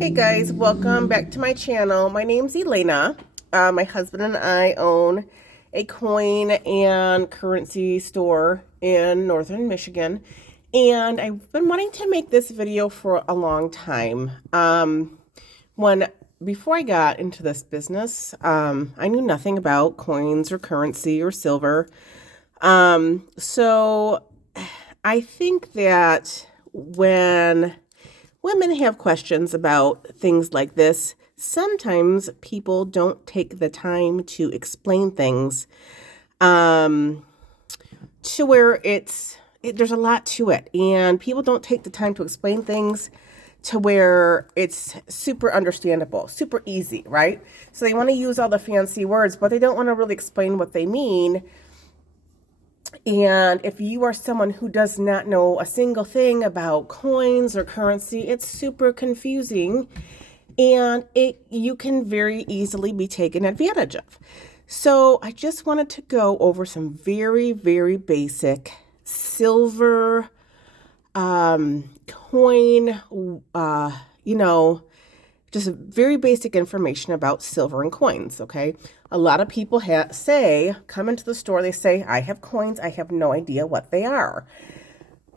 Hey guys, welcome back to my channel. My name's Elena. My husband and I own a coin and currency store in northern Michigan, and I've been wanting to make this video for a long time. Before I got into this business, I knew nothing about coins or currency or silver. So I think that when women have questions about things like this, sometimes people don't take the time to explain things to where there's a lot to it, and people don't take the time to explain things to where it's super understandable, super easy, right? So they want to use all the fancy words, but they don't want to really explain what they mean. And if you are someone who does not know a single thing about coins or currency, it's super confusing, and you can very easily be taken advantage of. So I just wanted to go over some very, very basic silver coin, just very basic information about silver and coins, okay? A lot of people come into the store, they say, I have coins, I have no idea what they are.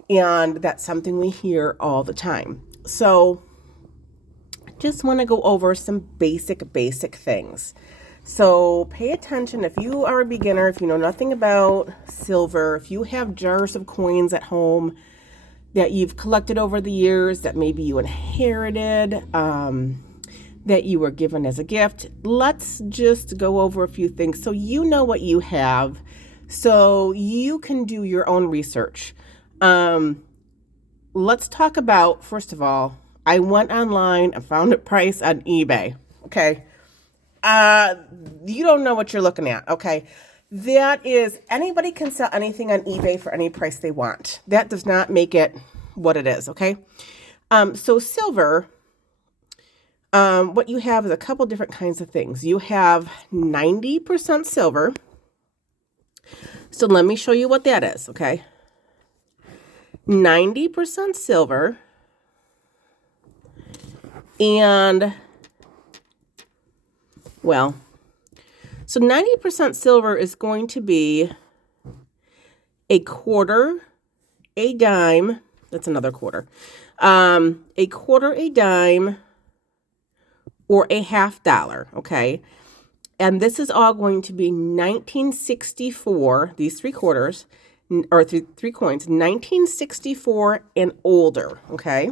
And that's something we hear all the time. So just want to go over some basic things. So pay attention if you are a beginner, if you know nothing about silver, if you have jars of coins at home that you've collected over the years, that maybe you inherited, that you were given as a gift. Let's just go over a few things so you know what you have, so you can do your own research. Let's talk about, first of all, I went online and found a price on eBay, okay? You don't know what you're looking at, okay? That is, anybody can sell anything on eBay for any price they want. That does not make it what it is, okay? So silver, what you have is a couple different kinds of things. You have 90% silver. So let me show you what that is, okay? 90% silver, and, well, so 90% silver is going to be a quarter, a dime, that's another quarter, a quarter, a dime, or a $50, okay? And this is all going to be 1964, these three quarters, or three coins, 1964 and older, okay?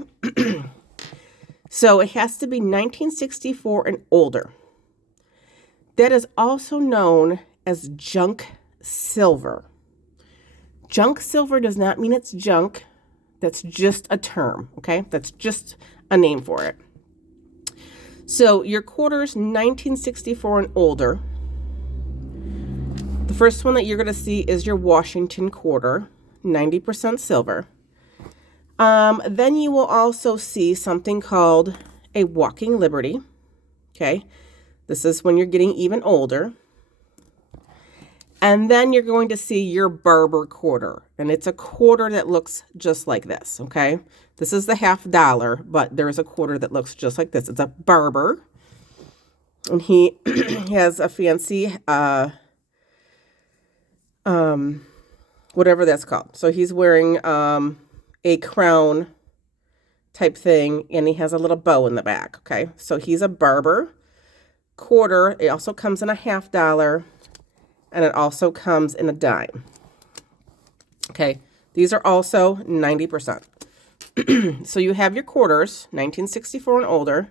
So it has to be 1964 and older. That is also known as junk silver. Junk silver does not mean it's junk. That's just a term, okay? That's just a name for it. So your quarters, 1964 and older. The first one that you're going to see is your Washington quarter, 90% silver. Then you will also see something called a Walking Liberty, okay? This is when you're getting even older. And then you're going to see your Barber quarter, and it's a quarter that looks just like this, okay? This is the $50, but there's a quarter that looks just like this. It's a Barber, and he has a fancy, whatever that's called. So he's wearing a crown type thing, and he has a little bow in the back, okay? So he's a Barber quarter. It also comes in a $50, and it also comes in a dime. Okay, these are also 90%. So you have your quarters, 1964 and older.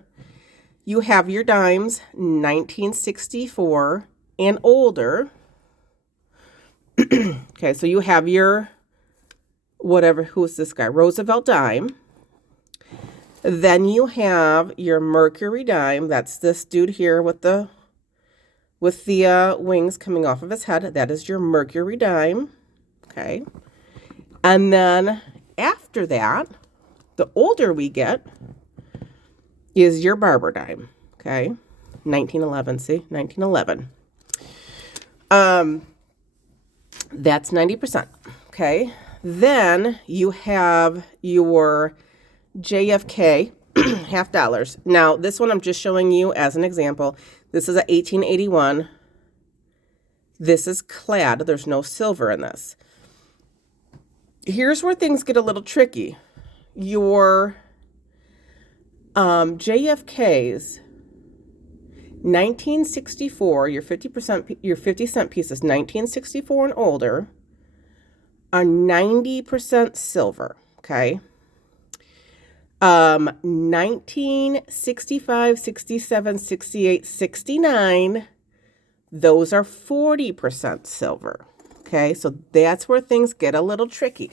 You have your dimes, 1964 and older. Okay, so you have your, who's this guy? Roosevelt dime. Then you have your Mercury dime. That's this dude here with the wings coming off of his head. That is your Mercury dime, okay? And then after that, the older we get is your Barber dime, okay? 1911, see? 1911. That's 90%, okay? Then you have your JFK half dollars. Now, this one I'm just showing you as an example. This is a 1881. This is clad. There's no silver in this. Here's where things get a little tricky. Your JFK's 1964, your 50 cent pieces, 1964 and older, are 90% silver, okay? 1965, 67, 68, 69, those are 40% silver, okay? So that's where things get a little tricky.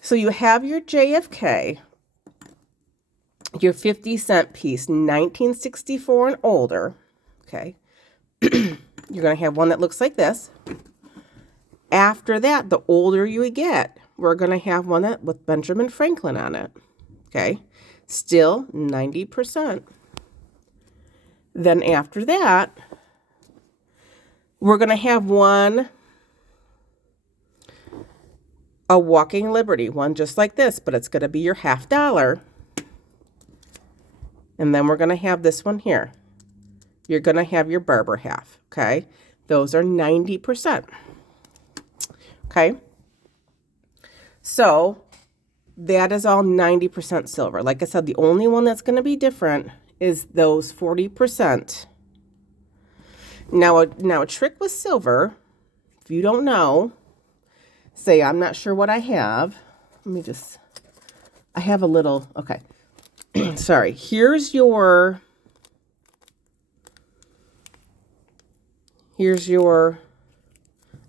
So you have your JFK, your 50 cent piece, 1964 and older, okay? You're going to have one that looks like this. After that, the older you get, we're going to have one that with Benjamin Franklin on it, okay? Still 90%. Then after that, we're going to have one, a Walking Liberty, one just like this, but it's going to be your half dollar. And then we're going to have this one here. You're going to have your Barber half, okay? Those are 90%. Okay? So that is all 90% silver. Like I said, the only one that's going to be different is those 40%. Now a trick with silver, if you don't know, say, I'm not sure what I have. I have a little, okay. Sorry. Here's your,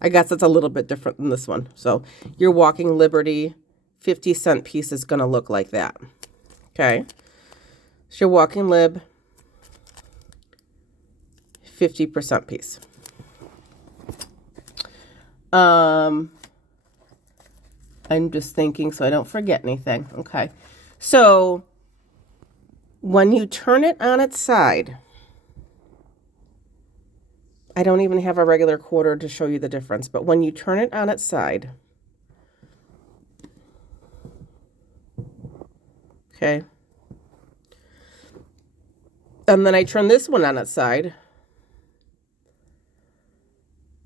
I guess it's a little bit different than this one. So your Walking Liberty 50 cent piece is going to look like that. Okay. It's your Walking Lib 50% piece. I'm just thinking so I don't forget anything. Okay. So when you turn it on its side, I don't even have a regular quarter to show you the difference, but when you turn it on its side, okay, and then I turn this one on its side,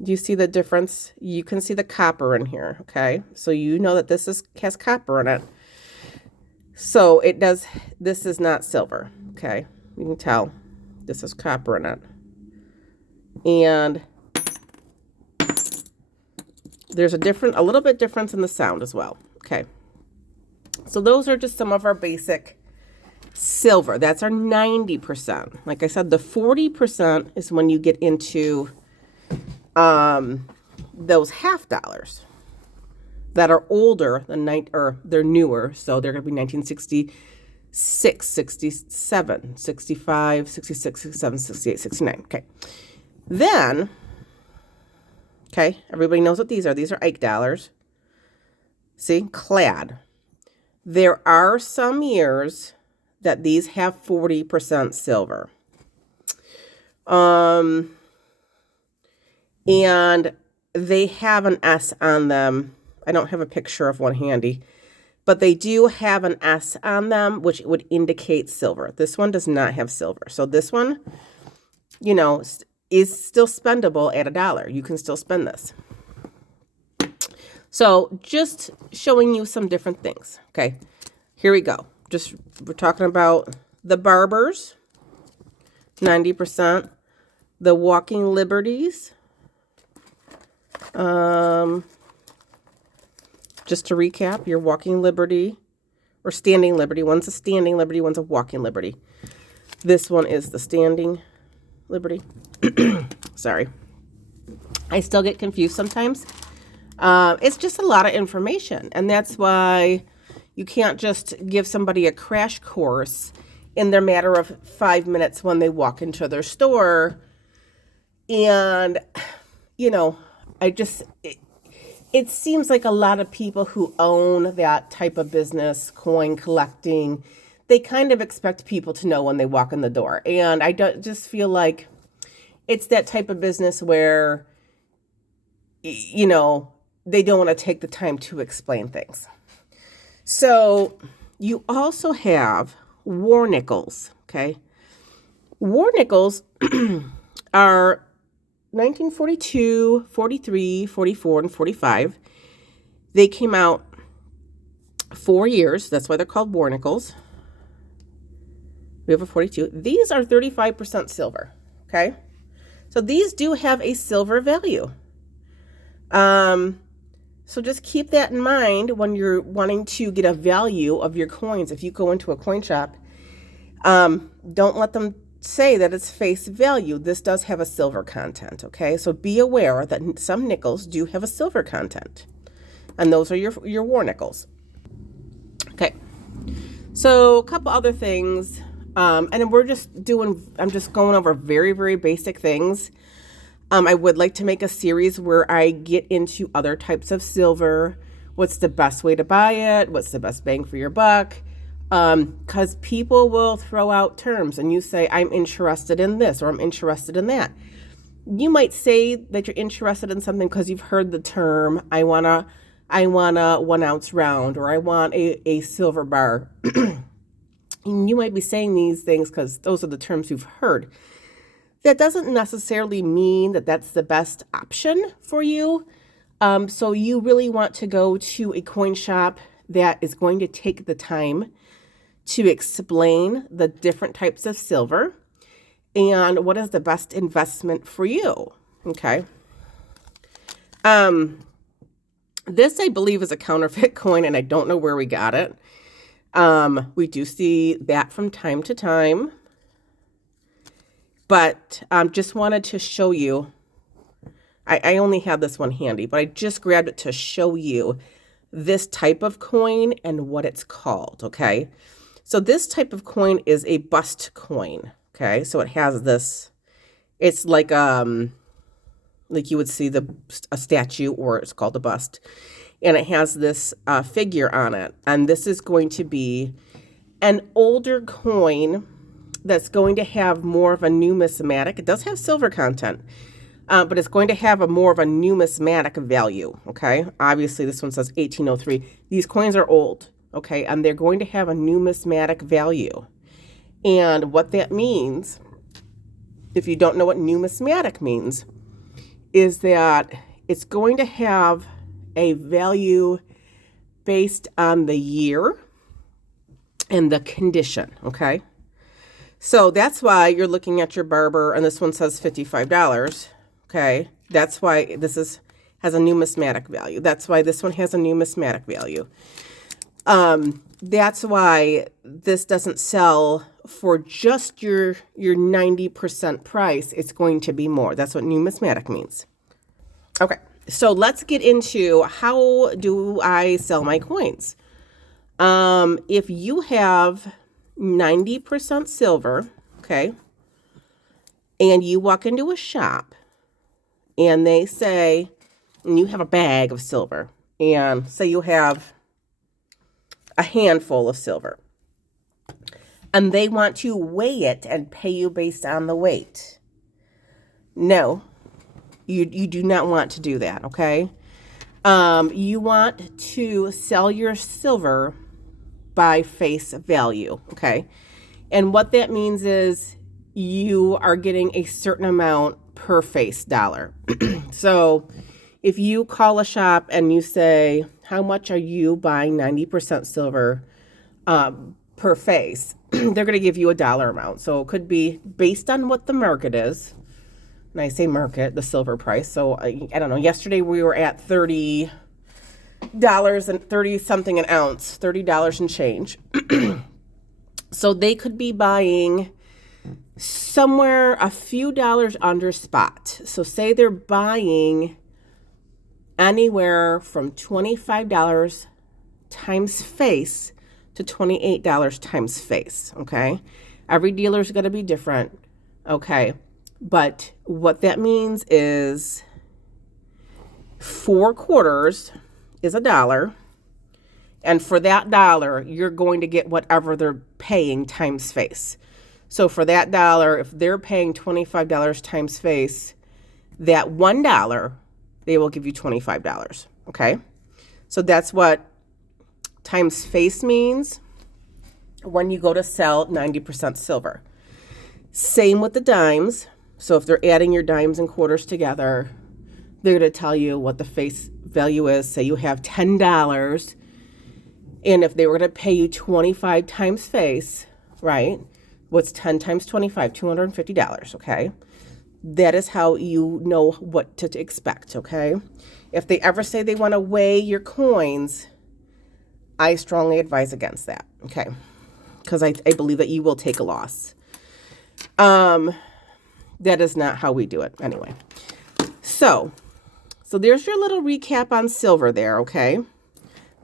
do you see the difference? You can see the copper in here, okay? So you know that this has copper in it. So it does, this is not silver, okay? You can tell this is copper in it. And there's a little bit difference in the sound as well, okay? So those are just some of our basic silver. That's our 90%. Like I said, the 40% is when you get into those half dollars that are older than or they're newer, so they're going to be 1966, 67, 65, 66, 67, 68, 69. Okay. Then, okay, everybody knows what these are. These are Ike dollars. See, clad. There are some years that these have 40% silver. And they have an S on them. I don't have a picture of one handy, but they do have an S on them, which would indicate silver. This one does not have silver. So this one, you know, is still spendable at $1. You can still spend this. So just showing you some different things. Okay, here we go. We're talking about the Barbers, 90%, the Walking Liberties. Just to recap, your Walking Liberty or Standing Liberty. One's a Standing Liberty, one's a Walking Liberty. This one is the Standing Liberty. Sorry. I still get confused sometimes. It's just a lot of information, and that's why you can't just give somebody a crash course in their matter of 5 minutes when they walk into their store. And, you know, it seems like a lot of people who own that type of business, coin collecting, they kind of expect people to know when they walk in the door. And I just feel like it's that type of business where, you know, they don't want to take the time to explain things. So you also have war nickels, okay? War nickels are 1942, 43, 44, and 45. They came out 4 years. That's why they're called war nickels. We have a 42. These are 35% silver, okay? So these do have a silver value. So just keep that in mind when you're wanting to get a value of your coins. If you go into a coin shop, don't let them say that it's face value. This does have a silver content, okay? So be aware that some nickels do have a silver content. And those are your war nickels. Okay. So a couple other things. And I'm just going over very, very basic things. I would like to make a series where I get into other types of silver. What's the best way to buy it? What's the best bang for your buck? Because people will throw out terms and you say, I'm interested in this or I'm interested in that. You might say that you're interested in something because you've heard the term, I want a 1 ounce round, or I want a silver bar. You might be saying these things because those are the terms you've heard. That doesn't necessarily mean that that's the best option for you. So you really want to go to a coin shop that is going to take the time to explain the different types of silver and what is the best investment for you. Okay. This, I believe, is a counterfeit coin, and I don't know where we got it. We do see that from time to time, but just wanted to show you. I only have this one handy, but I just grabbed it to show you this type of coin and what it's called, okay? So this type of coin is a bust coin, okay? So it has this, it's like you would see a statue, or it's called a bust. And it has this figure on it. And this is going to be an older coin that's going to have more of a numismatic. It does have silver content, but it's going to have more of a numismatic value, okay? Obviously, this one says 1803. These coins are old, okay? And they're going to have a numismatic value. And what that means, if you don't know what numismatic means, is that it's going to have a value based on the year and the condition, okay? So that's why you're looking at your Barber, and this one says $55, okay? That's why this has a numismatic value. That's why this one has a numismatic value. That's why this doesn't sell for just your 90% price. It's going to be more. That's what numismatic means. Okay. So let's get into how do I sell my coins. If you have 90% silver, okay, and you walk into a shop and they say, and you have a bag of silver, and say you have a handful of silver, and they want to weigh it and pay you based on the weight. No. You do not want to do that, okay? You want to sell your silver by face value, okay? And what that means is you are getting a certain amount per face dollar. So if you call a shop and you say, how much are you buying 90% silver per face? They're going to give you a dollar amount. So it could be based on what the market is. And I say market, the silver price. So I don't know. Yesterday we were at $30 and 30 something an ounce, $30 and change. So they could be buying somewhere a few dollars under spot. So say they're buying anywhere from $25 times face to $28 times face. Okay. Every dealer is going to be different. Okay. But what that means is 4 quarters is $1. And for that dollar, you're going to get whatever they're paying times face. So for that dollar, if they're paying $25 times face, that $1, they will give you $25. Okay? So that's what times face means. when you go to sell 90% silver. Same with the dimes. So if they're adding your dimes and quarters together, they're going to tell you what the face value is. Say you have $10, and if they were going to pay you 25 times face, right? What's 10 times 25? $250, okay? That is how you know what to expect, okay? If they ever say they want to weigh your coins, I strongly advise against that, okay? Because I believe that you will take a loss. That is not how we do it anyway. So there's your little recap on silver there, okay?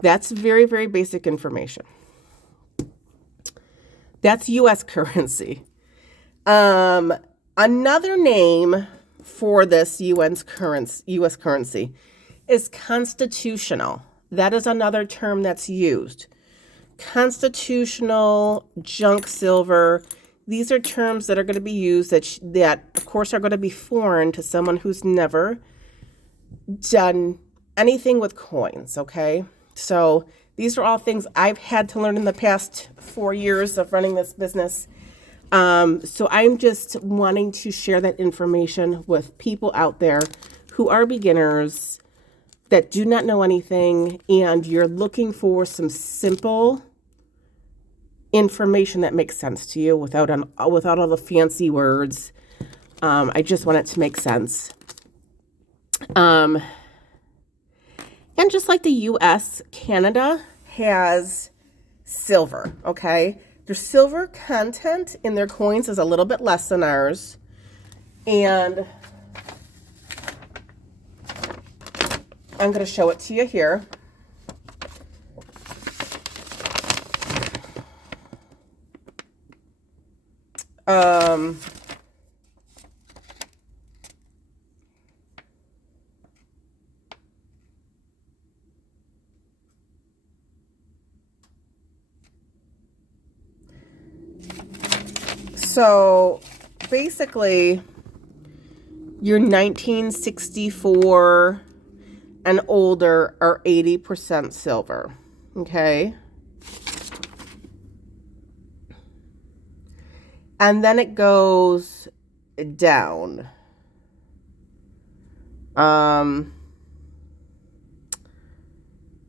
That's very, very basic information. That's U.S. currency. Another name for this U.S. currency is constitutional. That is another term that's used. Constitutional, junk silver. These are terms that are going to be used that of course, are going to be foreign to someone who's never done anything with coins, okay? So these are all things I've had to learn in the past 4 years of running this business. So I'm just wanting to share that information with people out there who are beginners that do not know anything, and you're looking for some simple information that makes sense to you without all the fancy words. I just want it to make sense. And just like the U.S., Canada has silver, okay? Their silver content in their coins is a little bit less than ours. And I'm going to show it to you here. So basically, your 1964 and older are 80% silver, okay? And then it goes down.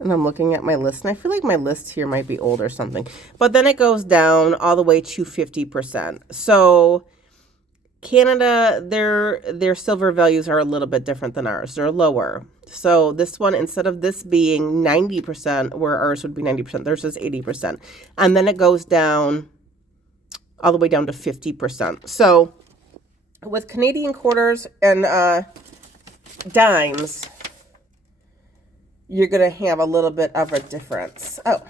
And I'm looking at my list, and I feel like my list here might be old or something. But then it goes down all the way to 50%. So Canada, their silver values are a little bit different than ours. They're lower. So this one, instead of this being 90%, where ours would be 90%, theirs is 80%. And then it goes down all the way down to 50%. So with Canadian quarters and dimes, you're going to have a little bit of a difference. Oh.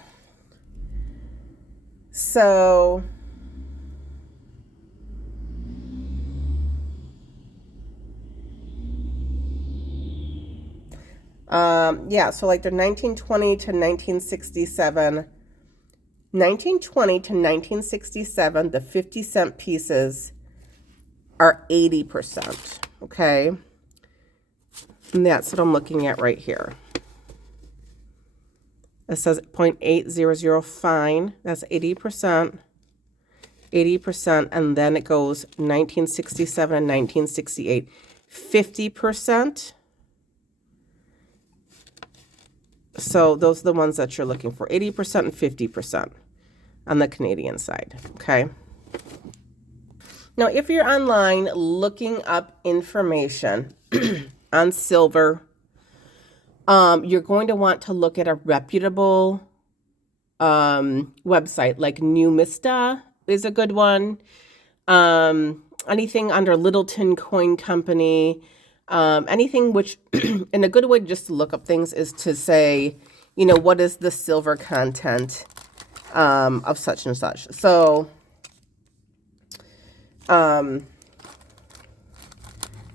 So yeah, so like they're 1920 to 1967. 1920 to 1967, the 50-cent pieces are 80%, okay? And that's what I'm looking at right here. It says 0.800 fine. That's 80%. 80%. And then it goes 1967 and 1968. 50%. So those are the ones that you're looking for. 80% and 50% on the Canadian side. Okay. Now, if you're online looking up information on silver, you're going to want to look at a reputable website, like Numista is a good one. Anything under Littleton Coin Company, anything which, and a good way just to look up things is to say, you know, what is the silver content of such and such. So,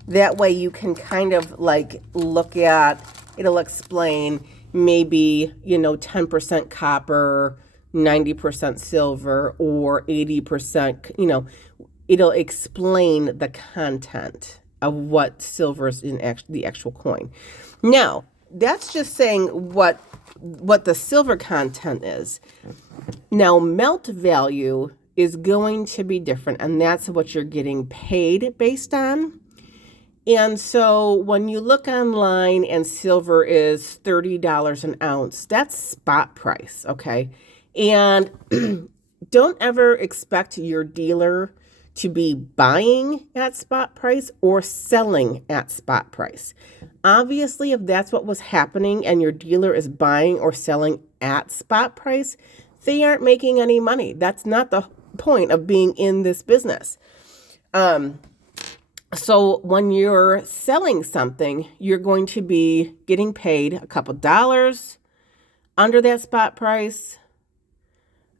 that way you can kind of like look at, it'll explain maybe, you know, 10% copper, 90% silver, or 80%, you know, it'll explain the content of what silver is in the actual coin. Now, that's just saying what the silver content is. Now, melt value is going to be different, and that's what you're getting paid based on. And so when you look online and silver is $30 an ounce, that's spot price, okay? And don't ever expect your dealer to be buying at spot price or selling at spot price. Obviously, if that's what was happening and your dealer is buying or selling at spot price, they aren't making any money. That's not the point of being in this business. So when you're selling something, you're going to be getting paid a couple dollars under that spot price.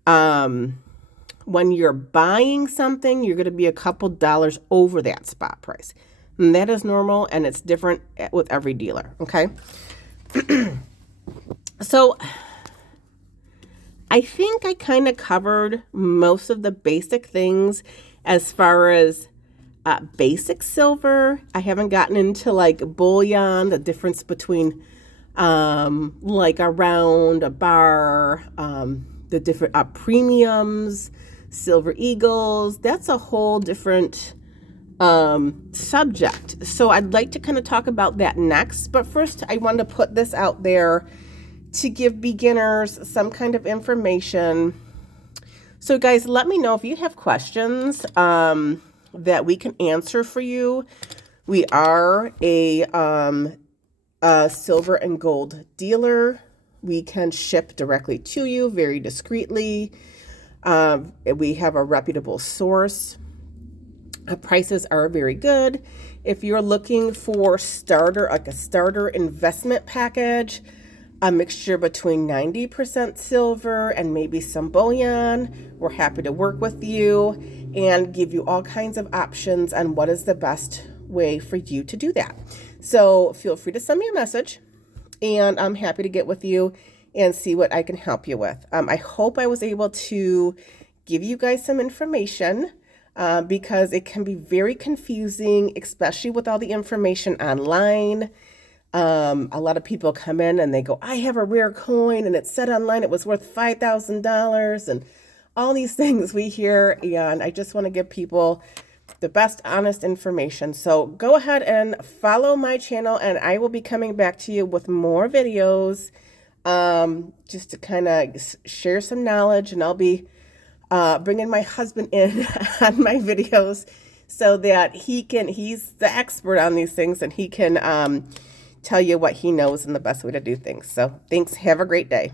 When you're buying something, you're going to be a couple dollars over that spot price. And that is normal, and it's different with every dealer, okay? So I think I kind of covered most of the basic things as far as basic silver. I haven't gotten into like bullion, the difference between like a round, a bar, the different premiums, silver eagles. That's a whole different subject. So I'd like to kind of talk about that next. But first, I want to put this out there to give beginners some kind of information. So guys, let me know if you have questions that we can answer for you. We are a silver and gold dealer. We can ship directly to you very discreetly. We have a reputable source. Prices are very good. If you're looking for like a starter investment package, a mixture between 90% silver and maybe some bullion, we're happy to work with you and give you all kinds of options on what is the best way for you to do that. So feel free to send me a message, and I'm happy to get with you and see what I can help you with. I hope I was able to give you guys some information because it can be very confusing, especially with all the information online. A lot of people come in and they go, I have a rare coin and it said online it was worth $5,000 and all these things we hear. And I just want to give people the best honest information. So go ahead and follow my channel, and I will be coming back to you with more videos just to kind of share some knowledge, and I'll be bringing my husband in on my videos so that he's the expert on these things, and he can tell you what he knows and the best way to do things. So thanks. Have a great day.